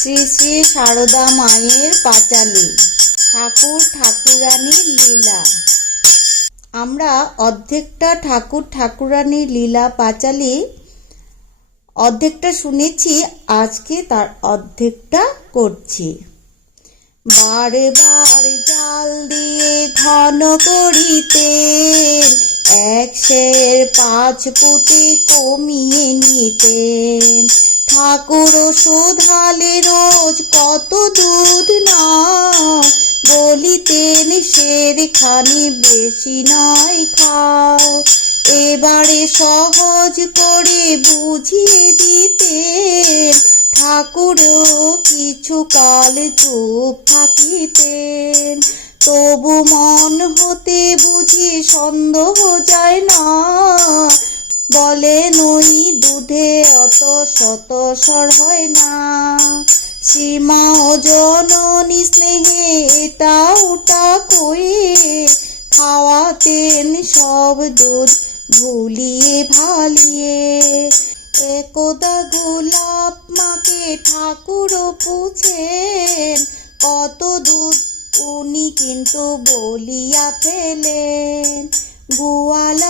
শ্রী শ্রী সারদা মায়ের পাঁচালী। ঠাকুর ঠাকুরানীর লীলা। আমরা অর্ধেকটা ঠাকুর ঠাকুরানীর লীলা পাঁচালী অর্ধেকটা শুনেছি, আজকে তার অর্ধেকটা করছি। বারে বার জাল দিয়ে ঘন করিতে, এক সের পাঁচ পুঁতে কমিয়ে নিতেন ঠাকুর শোধালে রোজ কত দুধ না বলিতেন সের খানি বেশি নয় খাও। এবারে সহজ করে বুঝিয়ে দিতে ঠাকুরও কিছু কাল চুপ থাকিতেন। তবু মন হতে বুঝি সন্দেহ যায় না বলেন ওই দুধে অত শত সর হয় না। সীমা জননী স্নেহে এটা ওটা কয়ে খাওয়াতেন সব দুধ ভুলিয়ে ভালিয়ে। একদা গোলাপ মাকে ঠাকুর পুছেন, কত দুধ উনি কিন্তু বলিয়া ফেলেন। গোয়ালা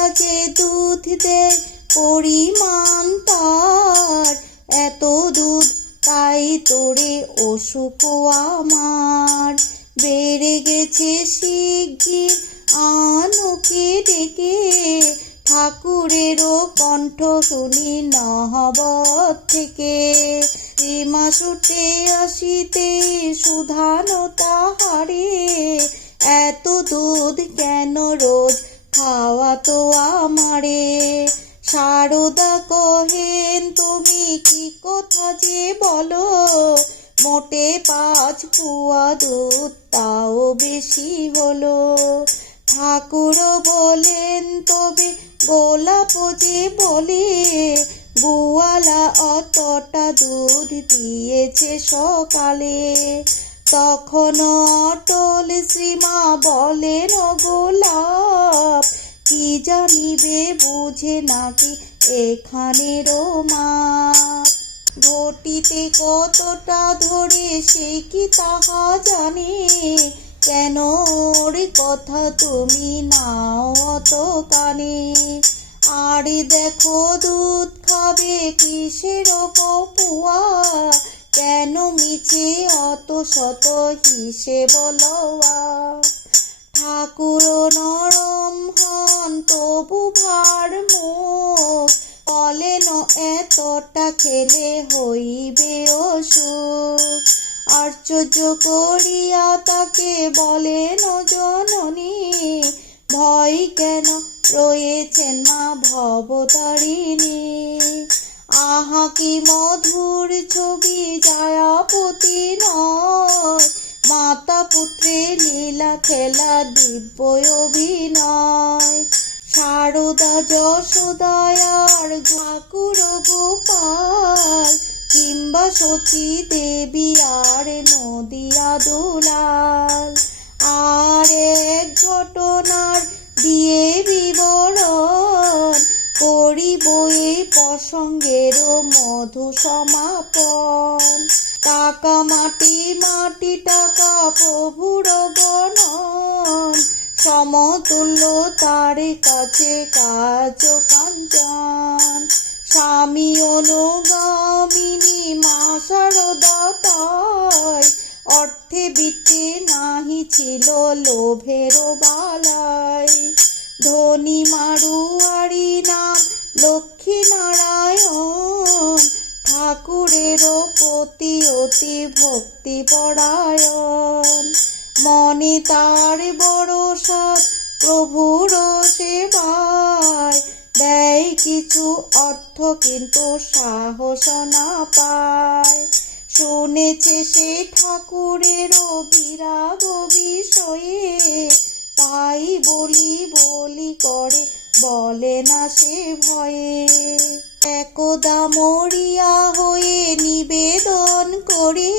যে পরিমাণ তার। এত দুধ, তাই তোরে অসুখ আমার। বেড়ে গেছে শিগগির আনুকে ডেকে। ঠাকুরেরও কণ্ঠ শুনি নহবত থেকে। সীমা ছুটে আসিতে সুধানো তাহারে। এত দুধ কেন রোজ খাওয়া তো আমারে। সারদা কহেন, তুমি কি কথা যে বলো? মোটে পাঁচ পুয়া দুধ তাও বেশি হলো। ঠাকুর বলেন, তবে গোলাপ যে বলে গোয়ালা অতটা দুধ দিয়েছে সকালে। তখন অটল শ্রীমা বলেন গোলাপ কি জানিবে বুঝে নাকি এখানেরও মাপ ঘটিতে কতটা ধরে সে কি তাহা জানে? কেন ওর কথা তুমি নাও অত কানে? আর দেখো দুধ খাবে কিসের কপুয়া? কেন মিছে অত শত হিসে বলওয়া ঠাকুর নরম হন, তবু ভার বলেন এতটা খেলে হইবে অসুখ। আশ্চর্য করিয়া তাকে বলেন জননী, ভয় কেন? রয়েছেন মা ভবতারিণী। আহা, কি মধুর ছবি যায়াপতি নয়। মাতা পুত্রে লীলা খেলা দিব্য অভিনয়। সারদা যশোদয়ার ঠাকুর গোপাল, কিংবা সচী দেবী আর নদিয়া দুলাল আর এক ঘটনার দিয়ে বিবরণ করিব এই প্রসঙ্গেরও মধু সমাপন। টাকা মাটি মাটি টাকা প্রভুর গণন। সমতুল্য তার কাছে কাজ কাঞ্চন স্বামী অনুগামিনী মা শারদা তাই অর্থে বিত্তে নাহি ছিল লোভের বালাই। ধনী মারুয়ারি নাম লক্ষ্মী নারায়ণ ঠাকুরেরও প্রতি অতি ভক্তি পরায়ণ মনে তার বড় সাত প্রভুর সেবায়। দেয় কিছু অর্থ কিন্তু সাহস না পায়। শুনেছে সে ঠাকুরের বিরাগ বিষয়ে তাই বলি বলি করে বলে না সে ভয়ে। একদা মরিয়া হয়ে নিবেদন করে,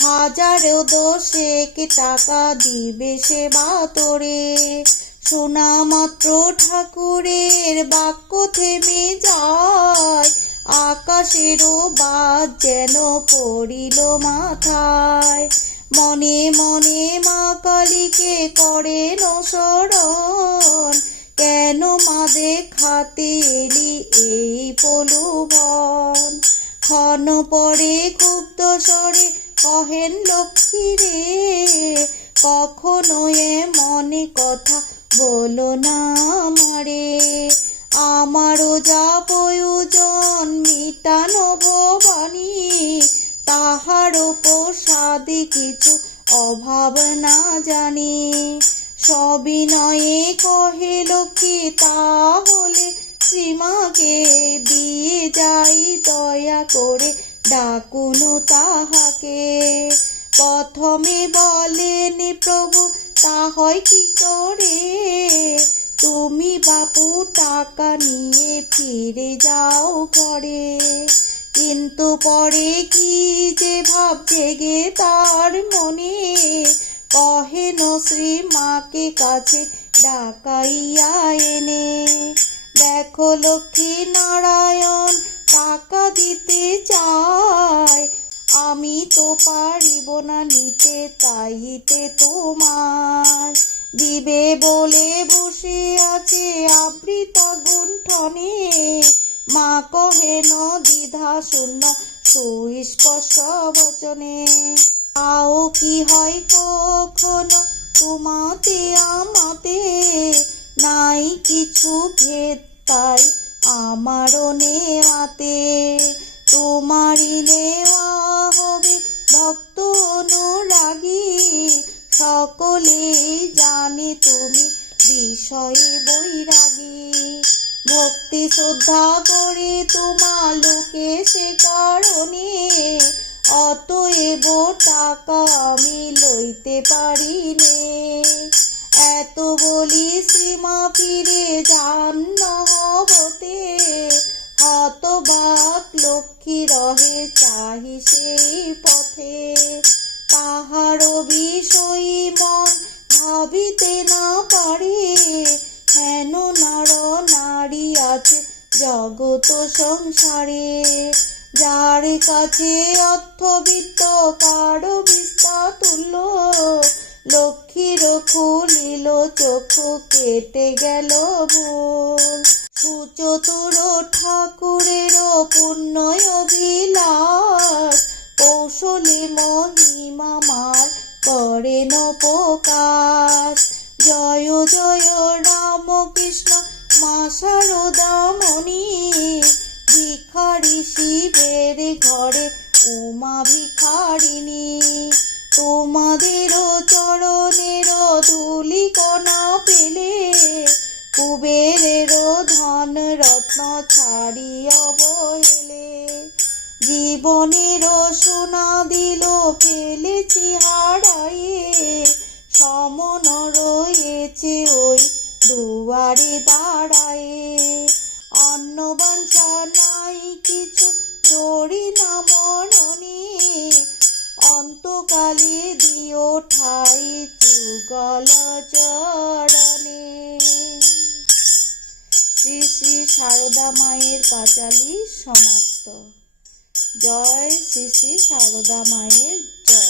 হাজারো দশেক টাকা দিবে সে বাতরে। শোনা মাত্র ঠাকুরের বাক্য থেমে যায়, আকাশেরও বাদ যেন পড়িল মাথায়। মনে মনে মা কালীকে করেন স্মরণ কেন মা দেখাতে এলি এই পলুভন ক্ষণ পরে ক্ষুব্ধ স্বরে কহেন, লক্ষ্মী রে, কখনো এ মনে কথা বলো না আমারে। আমারও যা প্রয়োজন মিটানো ভবানী তাহার প্রসাদে কিছু অভাব না জানি। সবিনয়ে কহে লক্ষ্মী তাহলে শ্রীমাকে দিয়ে যাই? দয়া করে ডাকুন তাহাকে। প্রথমে বলেন, প্রভু, তা হয় কি করে? তুমি বাপু, টাকা নিয়ে ফিরে যাও ঘরে। কিন্তু পরে কি যে ভাব জেগে তার মনে শ্রী মাকে কাছে ডাকাইয়া এনে, দেখো লক্ষ্মী নারায়ণ টাকা দিতে চায়। আমি তো পারিব না নিতে, তাইতে তোমার। দিবে বলে বসে আছে আবৃতা গুণ্ঠনে। মা কহেন দ্বিধা শূন্য সুস্পষ্ট বচনে। তাও কি হয় কখনো তোমাতে, আমাতে নাই কিছু ভেদ, তাই আমারও নেওয়াতে। তোমারই নেওয়া হবে ভক্ত অনুরাগী। সকলে জানি তুমি বিষয়ে বৈরাগী। ভক্তি শ্রদ্ধা করে তোমার লোকে সে কারণে অতএব টাকা আমি লইতে পারি নে। এত বলি শ্রীমা ফিরে যান নহবতে হতবাক লক্ষ্মী রহে চাহি সেই পথে। তাহার বিষয়ী মন ভাবিতে না পারে। হেন নর নারী আছে জগত সংসারে। যার কাছে অর্থবিত্ত কারও বিস্তা তুল্য লক্ষ্মীর খুলিল, চক্ষু কেটে গেল ভুল। সুচতুর ঠাকুরের পুণ্য অভিলাষ। কৌশলে মহিমা মার করেন প্রকাশ। জয় জয় রাম কৃষ্ণ মা শারদামণি ভিখারি শিবের ঘরে, উমা ভিখারিণী তোমাদের চরণের ধুলি কণা পেলে, কুবেরের ধন রত্ন ছাড়ি অবহেলে জীবনের সোনা দিল, ফেলেছি হারায়ে, সমন রয়েছে ওই দুয়ারে দাঁড়ায়ে। অন্ন বাঞ্ছা নাই কিছু দড়ি না মরণে অন্তকালে দিও ঠাই যুগল চরণে। শ্রী শ্রী সারদা মায়ের পাঁচালি সমাপ্ত। জয় শ্রী শ্রী সারদা মায়ের জয়।